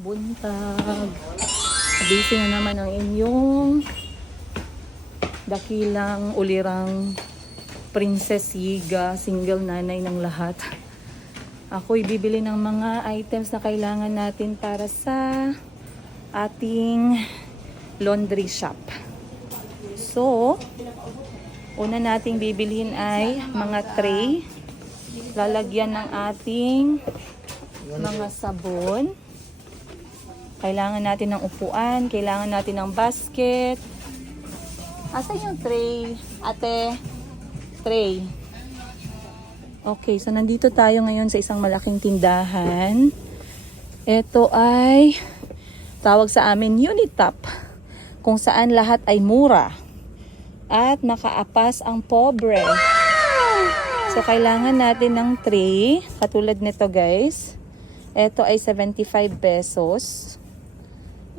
buntag. Busy na naman ang inyong dakilang ulirang Princess Yiga, single nanay ng lahat. Ako'y bibili ng mga items na kailangan natin para sa ating laundry shop. So, una nating bibilhin ay mga tray. Lalagyan ng ating mga sabon. Kailangan natin ng upuan, kailangan natin ng basket. Asan yung tray? Ate, tray. Okay, so nandito tayo ngayon sa isang malaking tindahan. Ito ay tawag sa amin Unitop, kung saan lahat ay mura at makaapas ang pobre. So kailangan natin ng tray, katulad nito guys. Ito ay 75 pesos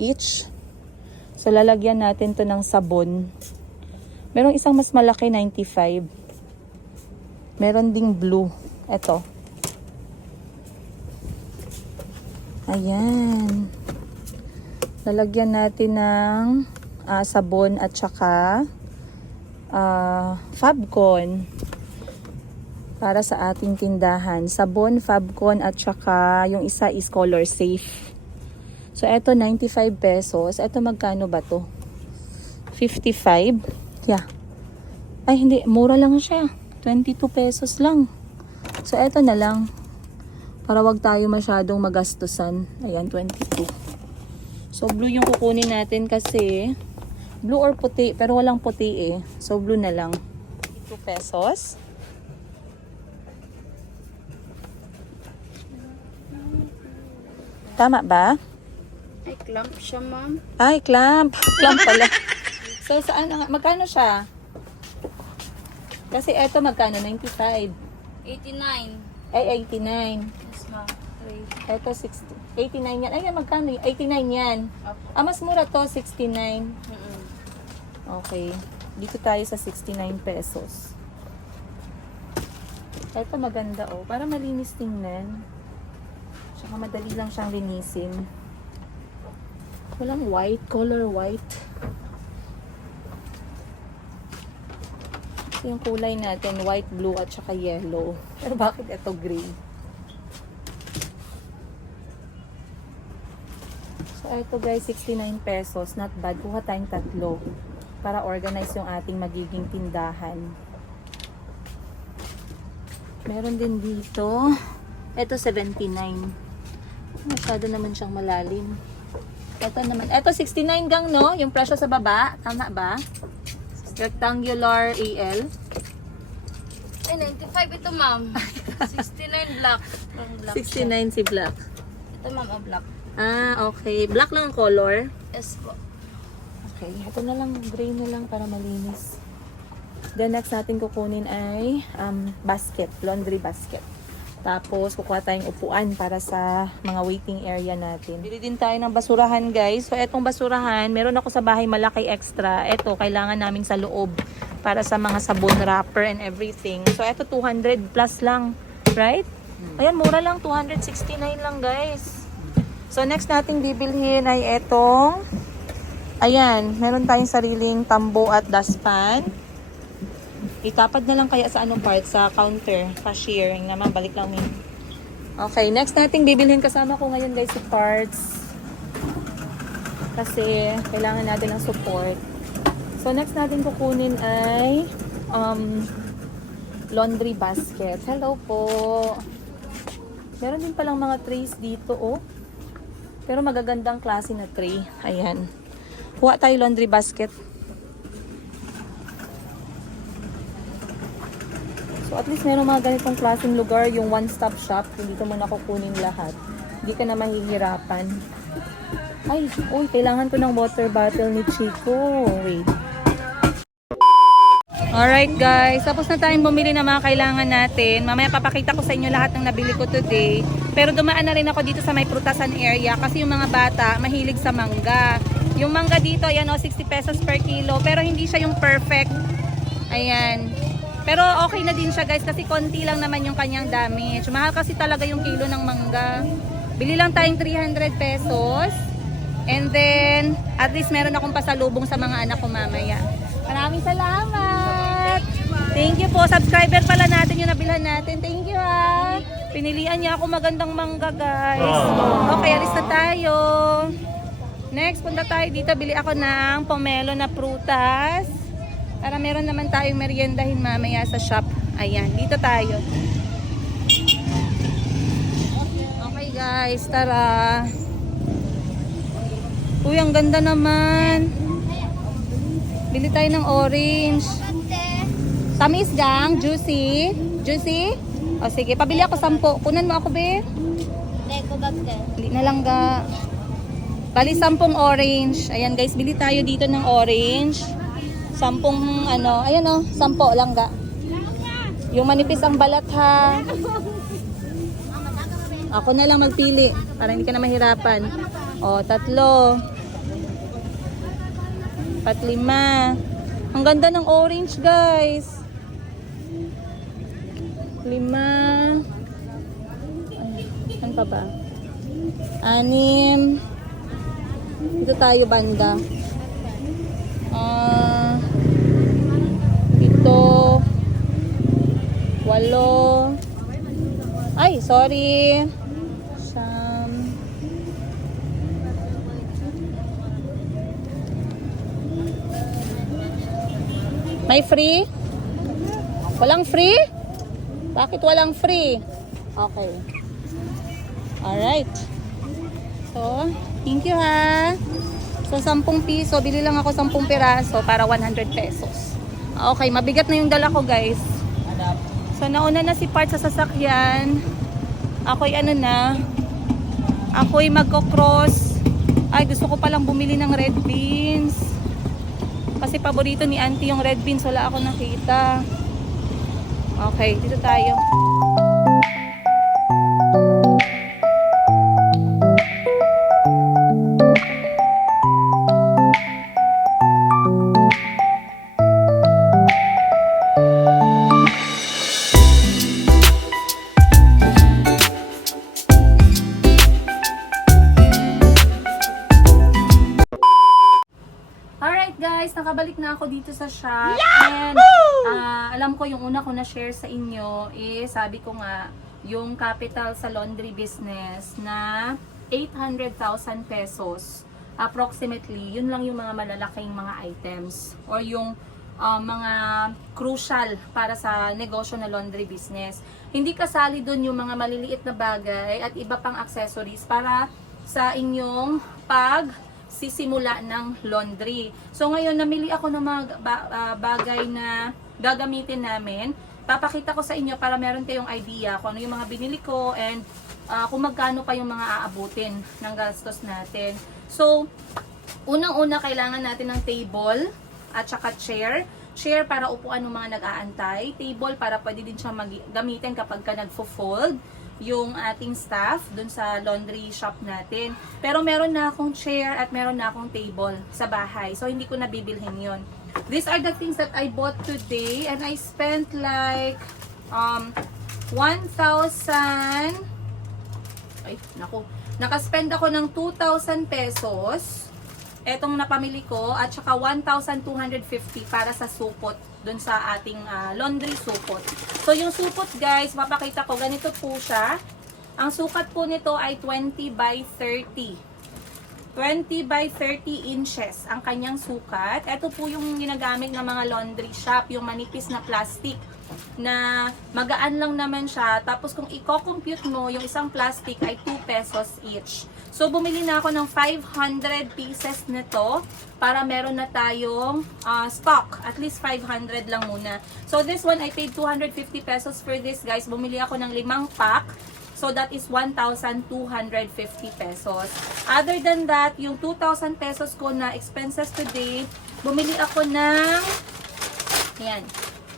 each. So lalagyan natin to ng sabon. Merong isang mas malaki, 95. Meron ding blue. Ito. Ayan. Lalagyan natin ng sabon at saka Fabcon para sa ating tindahan. Sabon, Fabcon at saka yung isa is Color Safe. So eto 95 pesos. Eto magkano ba to? 55. Yeah. Ay hindi, mura lang siya. 22 pesos lang. So eto na lang. Para wag tayo masyadong magastusan. Ayan, 22. So blue yung kukunin natin kasi blue or puti, pero walang puti eh. So blue na lang. 2 pesos. Tama ba? Ay, clamp siya, ma'am. Ay, clamp. Clamp pala. So saan, magkano siya? Kasi eto magkano? 95. 89. Ay, 89. Yes, ma'am. Eto 60. 89 yan. Ay, magkano? 89 yan. Opo. Mas mura to, 69. Okay. Dito tayo sa 69 pesos. Eto maganda oh. Para malinis tingnan. Tsaka madali lang siyang linisin. Walang white. Color white. So, yung kulay natin, white, blue, at saka yellow. Pero bakit ito gray? So, ito guys, 69 pesos. Not bad. Kuha tayong tatlo para organize yung ating magiging tindahan. Meron din dito. Ito, 79. Masyado naman siyang malalim. Ito naman. Ito, 69 gang, no? Yung presyo sa baba. Tama ba? Rectangular AL. Ay, 95 ito, ma'am. 69 black. Black 69 si black. Ito, ma'am, black. Ah, okay. Black lang ang color. Yes po. Okay. Ito na lang. Gray na lang para malinis. Then next natin kukunin ay basket. Laundry basket. Tapos kukuha tayong upuan para sa mga waiting area natin. Bili din tayo ng basurahan guys. So etong basurahan, meron ako sa bahay malaki extra. Ito, kailangan namin sa loob para sa mga sabon wrapper and everything. So eto 200 plus lang. Right? Ayan, mura lang. 269 lang guys. So next nating bibilhin ay etong, ayan, meron tayong sariling tambo at dustpan. Itapad na lang kaya sa anong part? Sa counter, cashier. Yung naman, balik lang yun. Okay, next nating bibilhin kasama ko ngayon guys sa parts. Kasi kailangan natin ng support. So next natin kukunin ay laundry basket. Hello po. Meron din palang mga trays dito oh. Pero magagandang klase na tray. Ayan. Kuha tayo laundry basket. So at least meron mga ganitong klaseng lugar, yung one-stop shop, hindi mo na kukunin lahat. Hindi ka na mahihirapan. Ay, uy, kailangan ko ng water bottle ni Chico. Wait. Alright guys, tapos na tayong bumili ng mga kailangan natin. Mamaya papakita ko sa inyo lahat ng nabili ko today. Pero dumaan na rin ako dito sa may prutasan area kasi yung mga bata mahilig sa mangga. Yung mangga dito, ayan o, 60 pesos per kilo. Pero hindi siya yung perfect. Ayan. Pero okay na din siya guys kasi konti lang naman yung kanyang damage. Mahal kasi talaga yung kilo ng mangga. Bili lang tayong 300 pesos. And then, at least meron akong pasalubong sa mga anak ko mamaya. Maraming salamat! Thank you po. Subscriber pala natin yung nabilhan natin. Thank you ha. Pinilian niya ako magandang mangga guys. Okay, alis na tayo. Next, punta tayo dito. Bili ako ng pomelo na prutas. Para meron naman tayong meriendahin mamaya sa shop. Ayan, dito tayo. Okay guys, tara. Uy, ang ganda naman. Bili tayo ng orange. Tamis gang, juicy. Juicy? O sige, pabili ako 10. Kunan mo ako, be. Hindi na lang ga. Bali 10 orange. Ayan guys, bili tayo dito ng orange. 10 ano, ayan o, 10 lang ga. Yung manipis ang balat ha. Ako na lang magpili para hindi ka na mahirapan. O, 3. 5. Ang ganda ng orange guys. 5. Ano pa ba? 6. Dito tayo banda. 7. 8. Ay, sorry. May free? Walang free? Bakit walang free? Okay. Alright. So, thank you ha. So, 10 piso. Bili lang ako 10 piraso para 100 pesos. Okay, mabigat na yung dala ko guys. So, nauna na si Part sa sasakyan. Ako'y ano na. Ako'y magko-cross. Ay, gusto ko palang bumili ng red beans. Kasi paborito ni auntie yung red beans. Wala ako nakita. Okay, dito tayo. Guys, nakabalik na ako dito sa shop. And alam ko yung una ko na share sa inyo is sabi ko nga yung capital sa laundry business na 800,000 pesos approximately. Yun lang yung mga malalaking mga items or yung mga crucial para sa negosyo na laundry business. Hindi kasali dun yung mga maliliit na bagay at iba pang accessories para sa inyong sisimula ng laundry. So ngayon namili ako ng mga bagay na gagamitin namin. Papakita ko sa inyo para meron kayong idea kung ano yung mga binili ko and kung magkano pa yung mga aabutin ng gastos natin. So unang-una kailangan natin ng table at saka chair. Chair para upuan ng mga nag-aantay. Table para pwede din siya gamitin kapag ka nagfo-fold yung ating staff dun sa laundry shop natin. Pero meron na akong chair at meron na akong table sa bahay. So, hindi ko nabibilhin yon. These are the things that I bought today. And I spent like 1,000. Ay, naku. Nakaspend ako ng 2,000 pesos. Etong napamili ko. At saka 1,250 para sa supot dun sa ating laundry supot. So, yung supot guys, papakita ko, ganito po siya. Ang sukat po nito ay 20 by 30. 20 by 30 inches ang kanyang sukat. Ito po yung ginagamit ng mga laundry shop, yung manipis na plastic na magaan lang naman siya. Tapos kung i-compute mo, yung isang plastic ay 2 pesos each. So, bumili na ako ng 500 pieces nito para meron na tayong stock. At least 500 lang muna. So, this one, I paid 250 pesos for this, guys. Bumili ako ng 5 pack. So, that is 1,250 pesos. Other than that, yung 2,000 pesos ko na expenses today, bumili ako ng, ayan,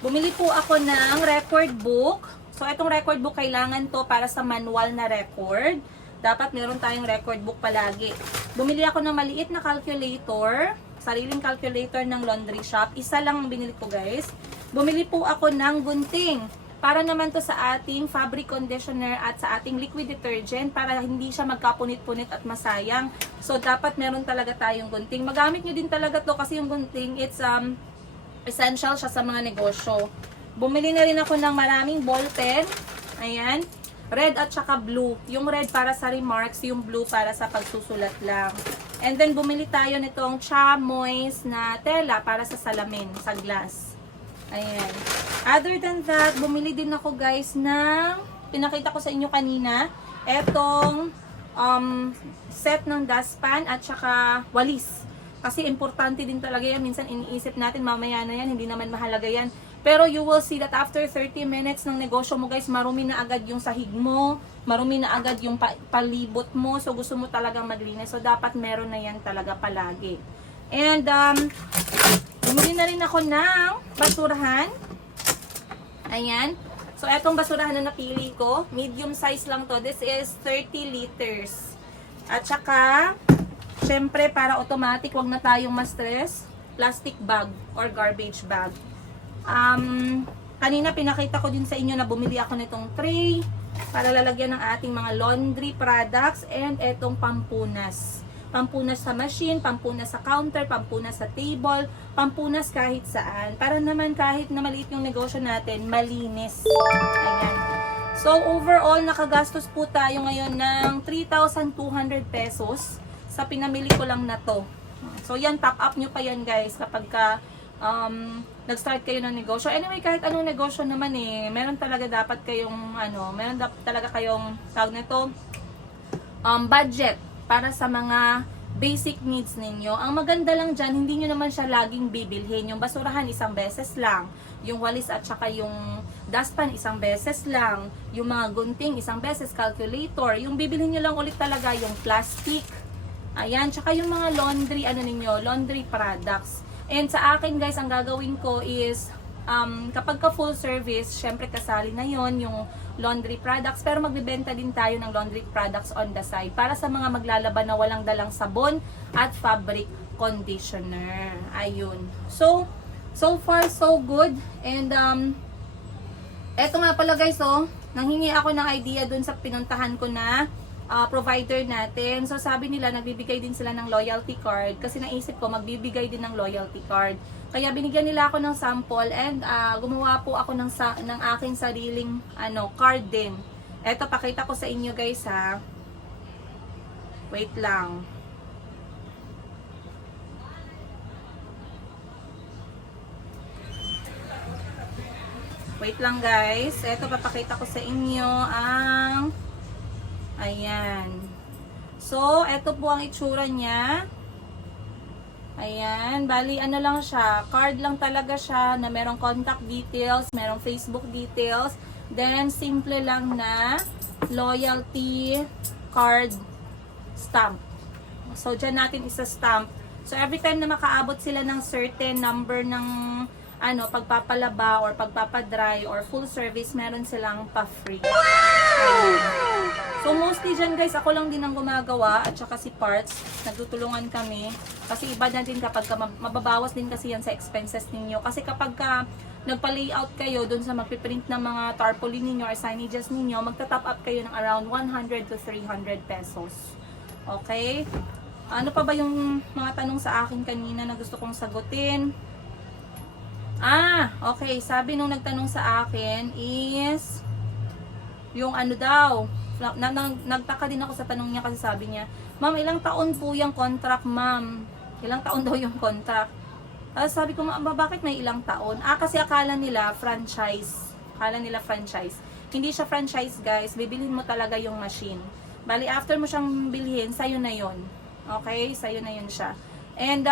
bumili po ako ng record book. So, itong record book, kailangan to para sa manual na record. Dapat meron tayong record book palagi. Bumili ako ng maliit na calculator, sariling calculator ng laundry shop. Isa lang ang binili ko guys. Bumili po ako ng gunting. Para naman to sa ating fabric conditioner at sa ating liquid detergent para hindi siya magkapunit-punit at masayang. So, dapat meron talaga tayong gunting. Magamit nyo din talaga to kasi yung gunting, it's essential siya sa mga negosyo. Bumili na rin ako ng maraming ball pen. Ayan. Red at saka blue. Yung red para sa remarks, yung blue para sa pagsusulat lang. And then, bumili tayo nitong chamois na tela para sa salamin, sa glass. Ayan. Other than that, bumili din ako guys ng, pinakita ko sa inyo kanina, etong set ng dustpan at saka walis. Kasi importante din talaga yan. Minsan iniisip natin, mamaya na yan, hindi naman mahalaga yan. Pero you will see that after 30 minutes ng negosyo mo guys, marumi na agad yung sahig mo, marumi na agad yung palibot mo. So gusto mo talagang maglinis. So dapat meron na yan talaga palagi. And bumili na rin ako ng basurahan. Ayan. So etong basurahan na napili ko, medium size lang to. This is 30 liters. At saka, syempre para automatic, wag na tayong ma-stress, plastic bag or garbage bag. Kanina pinakita ko din sa inyo na bumili ako nitong tray para lalagyan ng ating mga laundry products and etong pampunas. Pampunas sa machine, pampunas sa counter, pampunas sa table, pampunas kahit saan. Para naman kahit na maliit yung negosyo natin, malinis. Ayan. So overall, nakagastos po tayo ngayon ng 3,200 pesos sa pinamili ko lang na to. So yan, top up nyo pa yan guys kapag ka nag-start kayo ng negosyo. Anyway, kahit anong negosyo naman meron talaga dapat kayong talaga kayong tawag nito budget para sa mga basic needs ninyo. Ang maganda lang dyan, hindi nyo naman siya laging bibilhin. Yung basurahan, isang beses lang. Yung walis at saka yung dustpan, isang beses lang. Yung mga gunting, isang beses. Calculator. Yung bibilhin nyo lang ulit talaga, yung plastic. Ayan, tsaka yung mga laundry, laundry products. And sa akin guys, ang gagawin ko is, kapag ka full service, syempre kasali na yon yung laundry products. Pero magbibenta din tayo ng laundry products on the side. Para sa mga maglalaban na walang dalang sabon at fabric conditioner. Ayun. So far so good. And, eto nga pala guys, nanghingi ako ng idea dun sa pinuntahan ko na provider natin. So sabi nila nagbibigay din sila ng loyalty card kasi naisip ko magbibigay din ng loyalty card. Kaya binigyan nila ako ng sample and gumawa po ako ng aking sariling card din. Eto, pakita ko sa inyo guys ha. Wait lang. Wait lang guys. Eto, papakita ko sa inyo ang ayan. So, eto po ang itsura niya. Ayan. Bali, lang siya. Card lang talaga siya na merong contact details, merong Facebook details. Then, simple lang na loyalty card stamp. So, dyan natin isa-stamp. So, every time na makaabot sila ng certain number ng pagpapalaba or pagpapadry or full service, meron silang pa-free. So mostly dyan guys, ako lang din ang gumagawa at saka si Parts, nagtutulungan kami. Kasi iba na din kapag mababawas din kasi yan sa expenses ninyo. Kasi kapag nagpa-layout kayo dun sa magpiprint ng mga tarpaulin ninyo or signages ninyo, magta-top up kayo ng around 100 to 300 pesos. Okay? Ano pa ba yung mga tanong sa akin kanina na gusto kong sagutin? Okay. Sabi nung nagtanong sa akin is yung daw. Nagtaka din ako sa tanong niya kasi sabi niya, "Ma'am, ilang taon po yung contract, ma'am?" Ilang taon daw yung contract. Sabi ko, bakit may ilang taon? Kasi akala nila franchise. Hindi siya franchise, guys. Bibilhin mo talaga yung machine. Bali, after mo siyang bilhin, sa'yo na yon. Okay? Sa'yo na yun siya. And,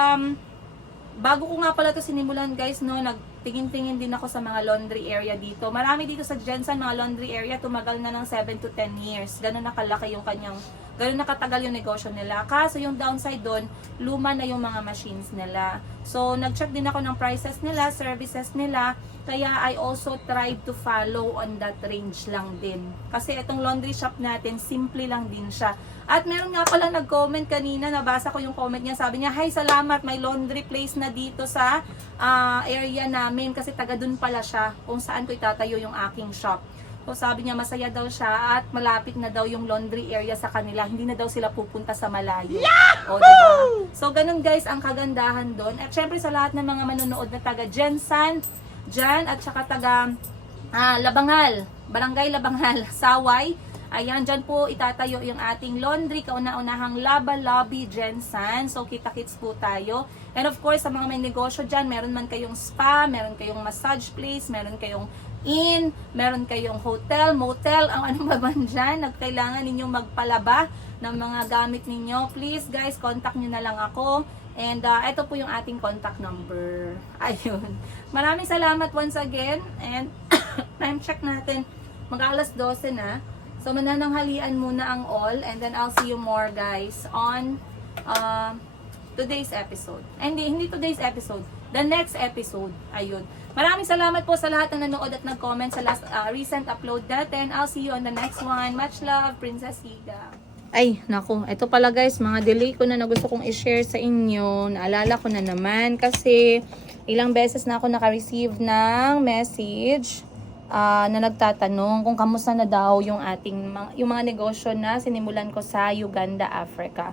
bago ko nga pala to sinimulan guys, nagtingin-tingin din ako sa mga laundry area dito. Marami dito sa Jensen, mga laundry area, tumagal na ng 7 to 10 years. Ganun na kalaki yung kanyang Ganun nakatagal yung negosyo nila. Kaso yung downside doon, luma na yung mga machines nila. So, nag-check din ako ng prices nila, services nila. Kaya I also tried to follow on that range lang din. Kasi itong laundry shop natin, simple lang din siya. At meron nga pala nag-comment kanina, nabasa ko yung comment niya. Sabi niya, "Hi, salamat, may laundry place na dito sa area namin." Kasi taga dun pala siya kung saan ko itatayo yung aking shop. So sabi niya masaya daw siya at malapit na daw yung laundry area sa kanila. Hindi na daw sila pupunta sa malayo. O, diba? So ganun guys ang kagandahan doon. At syempre sa lahat ng mga manonood na taga Jensan, dyan at saka taga Labangal, Barangay Labangal, Saway. Ayan, dyan po itatayo yung ating laundry, kauna-unahang Laba Lobby Jensan. So kita-kits po tayo. And of course, sa mga may negosyo dyan, meron man kayong spa, meron kayong massage place, meron kayong inn, meron kayong hotel, motel, ang ano ba man dyan, kailangan ninyong magpalaba ng mga gamit ninyo. Please guys, contact nyo na lang ako. And ito po yung ating contact number. Ayun. Maraming salamat once again. And time check natin. Mag-alas 12 na. So manananghalian muna ang all. And then I'll see you more guys on today's episode. Hindi today's episode. The next episode. Ayun. Maraming salamat po sa lahat ng nanood at nag-comment sa last recent upload natin. I'll see you on the next one. Much love, Princess Higa. Ay, naku. Ito pala guys, mga delay ko na gusto kong i-share sa inyo. Naalala ko na naman kasi ilang beses na ako naka-receive ng message na nagtatanong kung kamusta na daw yung mga negosyo na sinimulan ko sa Uganda, Africa.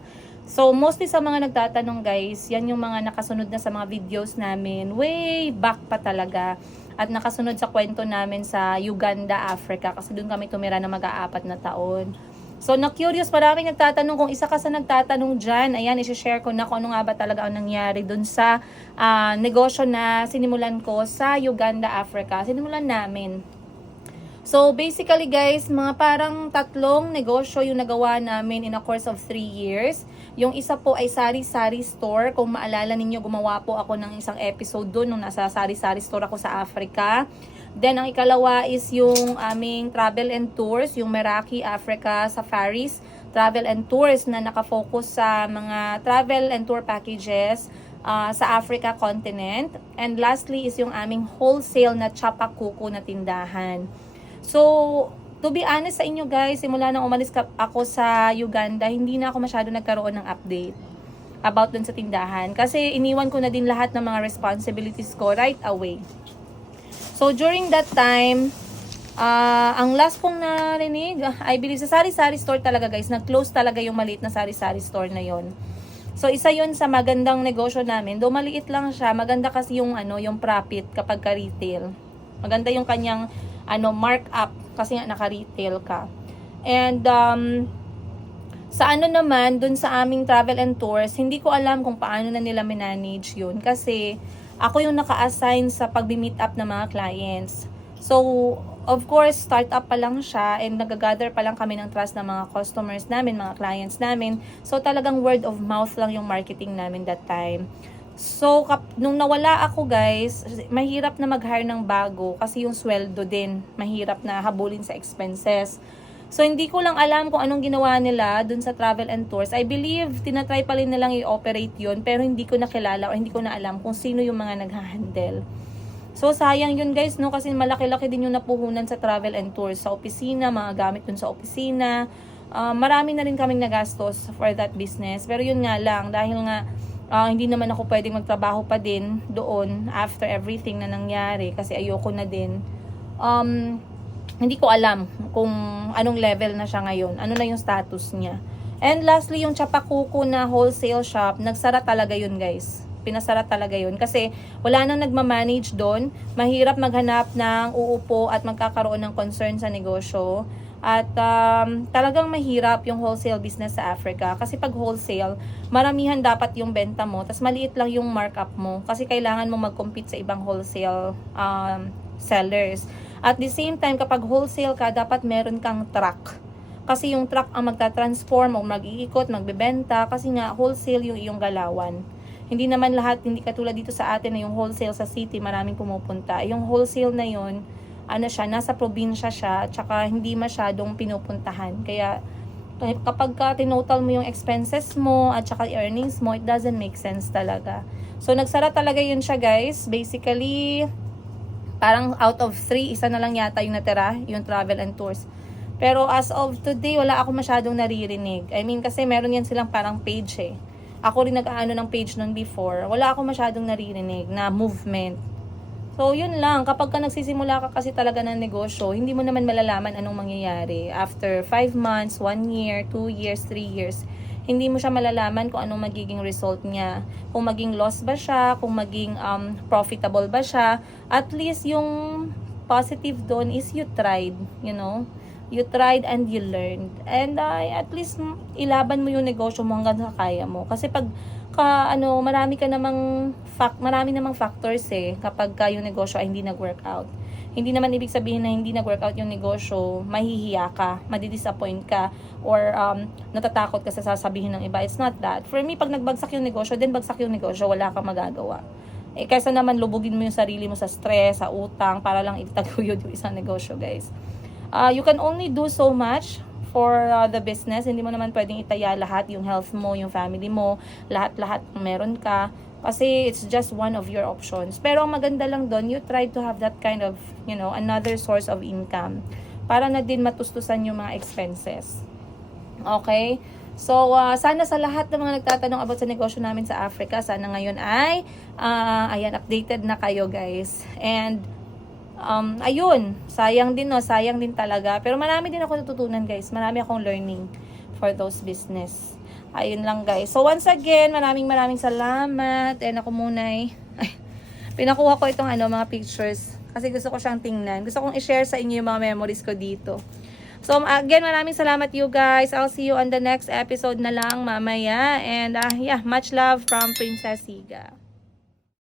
So, mostly sa mga nagtatanong guys, yan yung mga nakasunod na sa mga videos namin. Way back pa talaga. At nakasunod sa kwento namin sa Uganda, Africa. Kasi doon kami tumira na mag-aapat na taon. So, na-curious, maraming nagtatanong. Kung isa ka sa nagtatanong dyan, ayan, isi-share ko na kung ano nga ba talaga ang nangyari doon sa negosyo na sinimulan ko sa Uganda, Africa. Sinimulan namin. So, basically guys, mga parang 3 negosyo yung nagawa namin in a course of 3 years. Yung isa po ay sari-sari store. Kung maalala ninyo, gumawa po ako ng isang episode doon nung nasa sari-sari store ako sa Africa. Then, ang ikalawa is yung aming travel and tours, yung Meraki Africa Safaris Travel and Tours na nakafocus sa mga travel and tour packages sa Africa continent. And lastly is yung aming wholesale na Chapakuko na tindahan. So, to be honest sa inyo guys, simula nang umalis ako sa Uganda, hindi na ako masyado nagkaroon ng update about dun sa tindahan. Kasi iniwan ko na din lahat ng mga responsibilities ko right away. So, during that time, ang last kong narinig, I believe sa sari-sari store talaga guys, nag-close talaga yung maliit na sari-sari store na yon. So, isa yon sa magandang negosyo namin. Though maliit lang siya, maganda kasi yung, yung profit kapag ka-retail. Maganda yung kanyang markup kasi nga naka-retail ka. And sa naman, dun sa aming travel and tours, hindi ko alam kung paano na nila manage yun. Kasi ako yung naka-assign sa pag-meet up ng mga clients. So, of course, start-up pa lang siya and nag-gather pa lang kami ng trust ng mga customers namin, mga clients namin. So, talagang word of mouth lang yung marketing namin that time. So, nung nawala ako guys, mahirap na mag-hire ng bago kasi yung sweldo din, mahirap na habulin sa expenses. So, hindi ko lang alam kung anong ginawa nila dun sa travel and tours. I believe, tinatry pa rin nilang i-operate yun, pero hindi ko nakilala o hindi ko na alam kung sino yung mga nag-handle. So, sayang yun guys, no? Kasi malaki-laki din yung napuhunan sa travel and tours. Sa opisina, mga gamit dun sa opisina. Marami na rin kaming nagastos for that business. Pero yun nga lang, dahil nga, hindi naman ako pwedeng magtrabaho pa din doon after everything na nangyari kasi ayoko na din. Hindi ko alam kung anong level na siya ngayon. Ano na yung status niya. And lastly, yung Chapakuko na wholesale shop, nagsara talaga yun guys. Pinasara talaga yun kasi wala nang nagmamanage doon. Mahirap maghanap ng uupo at magkakaroon ng concern sa negosyo. At talagang mahirap yung wholesale business sa Africa. Kasi pag wholesale, maramihan dapat yung benta mo. Tas maliit lang yung markup mo. Kasi kailangan mo mag-compete sa ibang wholesale sellers. At the same time, kapag wholesale ka, dapat meron kang truck. Kasi yung truck ang magta-transform o mag-iikot, magbebenta. Kasi nga, wholesale yung iyong galawan. Hindi naman lahat, hindi katulad dito sa atin na yung wholesale sa city, maraming pumupunta. Yung wholesale na yun, nasa probinsya siya, tsaka hindi masyadong pinupuntahan. Kaya, Kapag tinotal mo yung expenses mo at saka earnings mo, it doesn't make sense talaga. So, nagsara talaga yun siya, guys. Basically, parang out of 3, isa na lang yata yung natira, yung travel and tours. Pero as of today, wala ako masyadong naririnig. I mean, kasi meron yan silang parang page eh. Ako rin nag-aano ng page nun before. Wala ako masyadong naririnig na movement. So, yun lang. Kapag ka nagsisimula ka kasi talaga ng negosyo, hindi mo naman malalaman anong mangyayari. After 5 months, 1 year, 2 years, 3 years, hindi mo siya malalaman kung anong magiging result niya. Kung maging loss ba siya, kung maging profitable ba siya. At least yung positive doon is you tried, you know. You tried and you learned. And at least ilaban mo yung negosyo mo hanggang sa kaya mo. Kasi pag marami namang factors eh kapag yung negosyo ay hindi nag-work out. Hindi naman ibig sabihin na hindi nag-work out yung negosyo, mahihiya ka, madidisappoint ka, or natatakot ka sa sasabihin ng iba. It's not that. For me, pag nagbagsak yung negosyo, then bagsak yung negosyo, wala kang magagawa. Eh, kaysa naman lubugin mo yung sarili mo sa stress, sa utang, para lang itaguyod yung isang negosyo, guys. You can only do so much for the business. Hindi mo naman pwedeng itaya lahat, yung health mo, yung family mo, lahat-lahat meron ka. Kasi it's just one of your options. Pero ang maganda lang doon, you try to have that kind of, you know, another source of income. Para na din matustusan yung mga expenses. Okay? So, sana sa lahat ng mga nagtatanong about sa negosyo namin sa Africa, sana ngayon ay, ayan, updated na kayo, guys. And, ayun, sayang din talaga. Pero marami din ako natutunan, guys. Marami akong learning for those business. Ayun lang, guys. So, once again, maraming salamat. And ako muna pinakuha ko itong mga pictures. Kasi gusto ko siyang tingnan. Gusto kong i-share sa inyo yung mga memories ko dito. So, again, maraming salamat you guys. I'll see you on the next episode na lang mamaya. And, yeah, much love from Princess Higa.